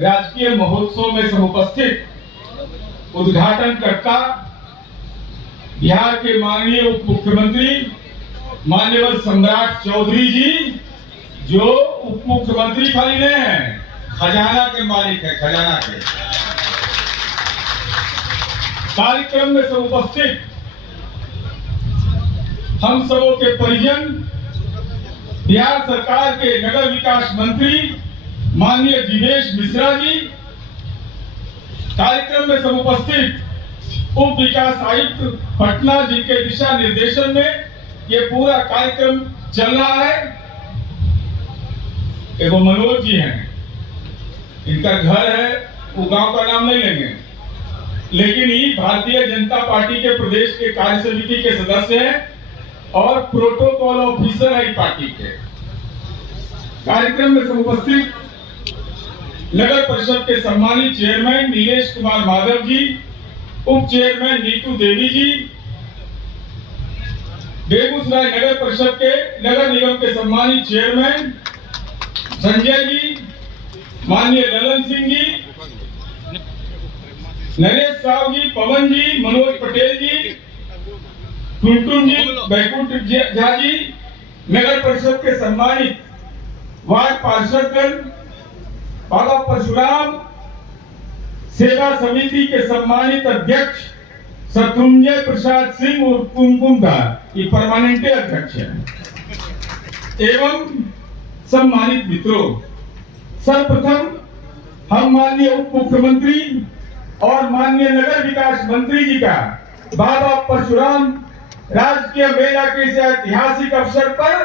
राजकीय महोत्सव में समुपस्थित उद्घाटनकर्ता बिहार के माननीय उप मुख्यमंत्री मान्यवर सम्राट चौधरी जी, जो उप मुख्यमंत्री खाली नहीं है, खजाना के मालिक है, खजाना के। कार्यक्रम में समुपस्थित हम सबों के परिजन, बिहार सरकार के नगर विकास मंत्री माननीय दिनेश मिश्रा जी, कार्यक्रम में समुपस्थित उप विकास आयुक्त पटना, जिनके दिशा निर्देशन में ये पूरा कार्यक्रम चल रहा है। एगो मनोज जी हैं, इनका घर है, वो गांव का नाम नहीं लेंगे, लेकिन ये भारतीय जनता पार्टी के प्रदेश के कार्य समिति के सदस्य हैं और प्रोटोकॉल ऑफिसर है पार्टी के। कार्यक्रम में समुपस्थित नगर परिषद के सम्मानित चेयरमैन नीलेश कुमार माधव जी, उप चेयरमैन नीतू देवी जी, बेगूसराय नगर परिषद के नगर निगम के सम्मानित चेयरमैन संजय जी, माननीय ललन सिंह जी, नरेश साहब जी, पवन जी, मनोज पटेल जी, टुनटुन जी, बैकुंठ झा जी, नगर परिषद के सम्मानित वार्ड पार्षदगण, बाबा परशुराम सेवा समिति के सम्मानित अध्यक्ष शत्रुंजय प्रसाद सिंह और कुमकुम दा, ये परमानेंट अध्यक्ष है, एवं सम्मानित मित्रों, सर्वप्रथम हम माननीय उप मुख्यमंत्री और माननीय नगर विकास मंत्री जी का बाबा परशुराम राजकीय मेला के इस ऐतिहासिक अवसर पर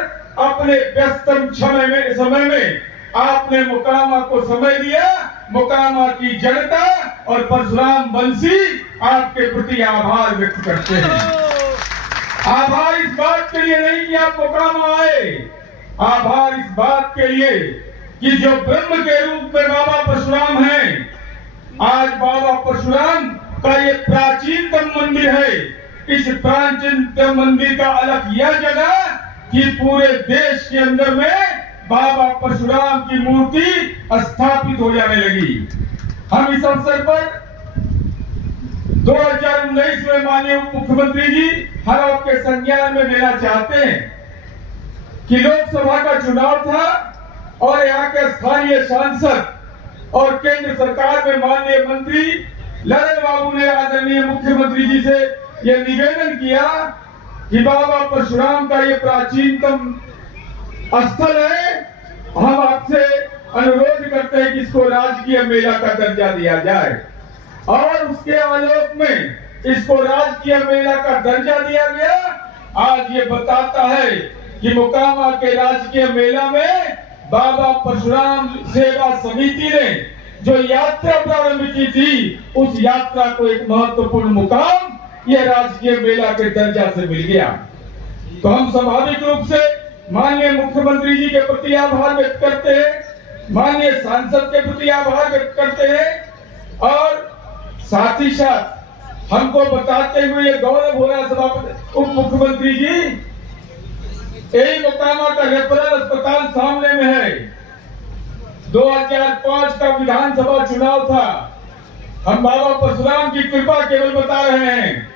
अपने व्यस्तम समय में आपने मोकामा को समय दिया। मोकामा की जनता और परशुराम वंशी आपके प्रति आभार व्यक्त करते हैं। आभार इस बात के लिए नहीं कि आप मोकामा आए, आभार इस बात के लिए कि जो ब्रह्म के रूप में बाबा परशुराम हैं, आज बाबा परशुराम का ये प्राचीनतम मंदिर है। इस प्राचीनतम मंदिर का अलग यह जगह कि पूरे देश के अंदर में बाबा परशुराम की मूर्ति स्थापित हो जाने लगी। हम इस अवसर पर 2019 में माननीय उप मुख्यमंत्री जी हर आपके संज्ञान में लेना चाहते हैं कि लोकसभा का चुनाव था और यहाँ के स्थानीय सांसद और केंद्र सरकार में माननीय मंत्री ललन बाबू ने आदरणीय मुख्यमंत्री जी से यह निवेदन किया कि बाबा परशुराम का ये प्राचीनतम स्थल है, हम आपसे अनुरोध करते हैं कि इसको राजकीय मेला का दर्जा दिया जाए। और उसके आलोक में इसको राजकीय मेला का दर्जा दिया गया। आज ये बताता है कि मोकामा के राजकीय मेला में बाबा परशुराम सेवा समिति ने जो यात्रा प्रारंभ की थी, उस यात्रा को एक महत्वपूर्ण मुकाम यह राजकीय मेला के दर्जा से मिल गया। तो हम स्वाभाविक रूप से माननीय मुख्यमंत्री जी के प्रति आभार व्यक्त करते हैं, माननीय सांसद के प्रति आभार व्यक्त करते हैं और साथ ही साथ हमको बताते हुए ये गौरव हो रहा सभापति उप मुख्यमंत्री जी, यही मोकामा का रेफरल अस्पताल सामने में है। 2005 का विधानसभा चुनाव था। हम बाबा परशुराम की कृपा केवल बता रहे हैं।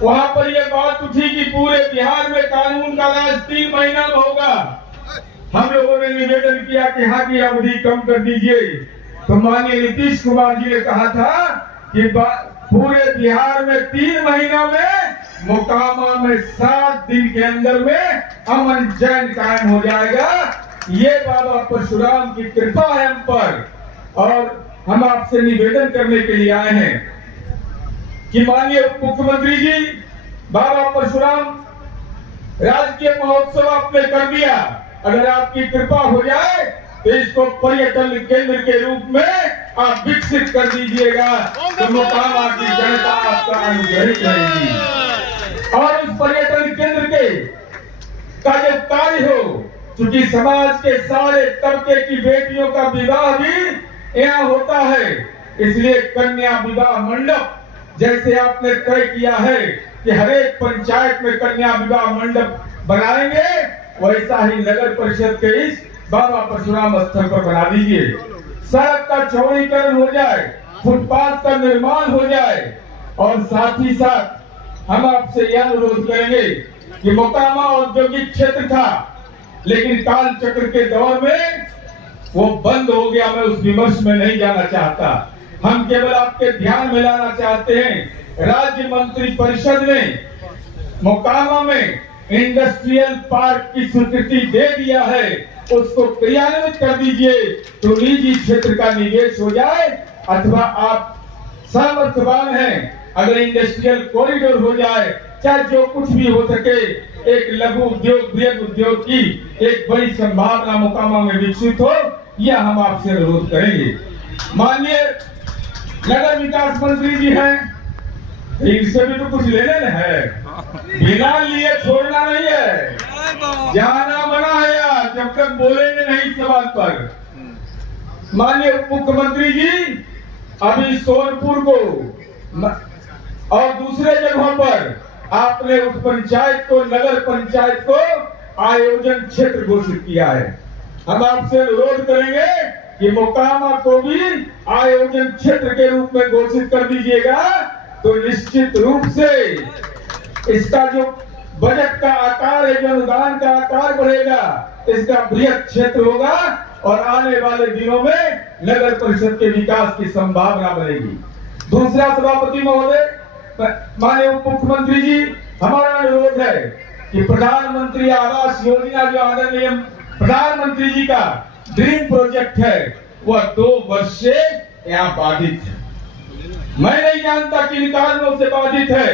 वहां पर यह बात उठी कि पूरे बिहार में कानून का राज 3 महीना में होगा। हम लोगों ने निवेदन किया कि यहाँ की अवधि कम कर दीजिए, तो माननीय नीतीश कुमार जी ने कहा था कि पूरे बिहार में 3 महीना में, मोकामा में 7 दिन के अंदर में अमन चैन कायम हो जाएगा। ये बाबा परशुराम की कृपा है हम पर। और हम आपसे निवेदन करने के लिए आए हैं कि माननीय मुख्यमंत्री जी, बाबा परशुराम राजकीय महोत्सव आपने कर दिया, अगर आपकी कृपा हो जाए तो इसको पर्यटन केंद्र के रूप में आप विकसित कर दीजिएगा, तो मोकामा की जनता आपका अनुग्रहित रहेगी। और उस पर्यटन केंद्र के का जो कार्य हो, क्योंकि समाज के सारे तबके की बेटियों का विवाह भी यहाँ होता है, इसलिए कन्या विवाह मंडप जैसे आपने तय किया है कि हर एक पंचायत में कन्या विवाह मंडप बनाएंगे, वैसा ही नगर परिषद के इस बाबा परशुराम स्थल पर बना दीजिए। सड़क का चौड़ीकरण हो जाए, फुटपाथ का निर्माण हो जाए। और साथ ही साथ हम आपसे यह अनुरोध करेंगे कि मोकामा औद्योगिक क्षेत्र था, लेकिन काल चक्र के दौर में वो बंद हो गया। मैं उस विमर्श में नहीं जाना चाहता। हम केवल आपके ध्यान में लाना चाहते हैं, राज्य मंत्री परिषद ने मोकामा में इंडस्ट्रियल पार्क की स्वीकृति दे दिया है, उसको क्रियान्वित कर दीजिए तो निजी क्षेत्र का निवेश हो जाए। अथवा आप सामर्थ्यवान हैं, अगर इंडस्ट्रियल कॉरिडोर हो जाए, चाहे जो कुछ भी हो सके, एक लघु उद्योग बृहद उद्योग की एक बड़ी संभावना मोकामा में विकसित हो, यह हम आपसे अनुरोध करेंगे। माननीय नगर विकास मंत्री जी हैं, इनसे भी तो कुछ लेने न है, बिना लिए छोड़ना नहीं है, जाना मना है यार, जब तक बोलेंगे नहीं इस बात पर। माननीय उप मुख्यमंत्री जी, अभी सोनपुर को और दूसरे जगहों पर आपने उस पंचायत को, नगर पंचायत को आयोजन क्षेत्र घोषित किया है। हम आपसे अनुरोध करेंगे कि मोकामा को भी आयोजन क्षेत्र के रूप में घोषित कर दीजिएगा, तो निश्चित रूप से इसका जो बजट का आकार है, जो अनुदान का आकार बढ़ेगा, इसका बृहद क्षेत्र होगा और आने वाले दिनों में नगर परिषद के विकास की संभावना बनेगी। दूसरा, सभापति महोदय, माननीय उप मुख्यमंत्री जी, हमारा अनुरोध है कि प्रधानमंत्री आवास योजना जो आदरणीय प्रधानमंत्री जी का ड्रीम प्रोजेक्ट है, वह 2 वर्ष से यहाँ बाधित है। मैं नहीं जानता किन कारणों से बाधित है।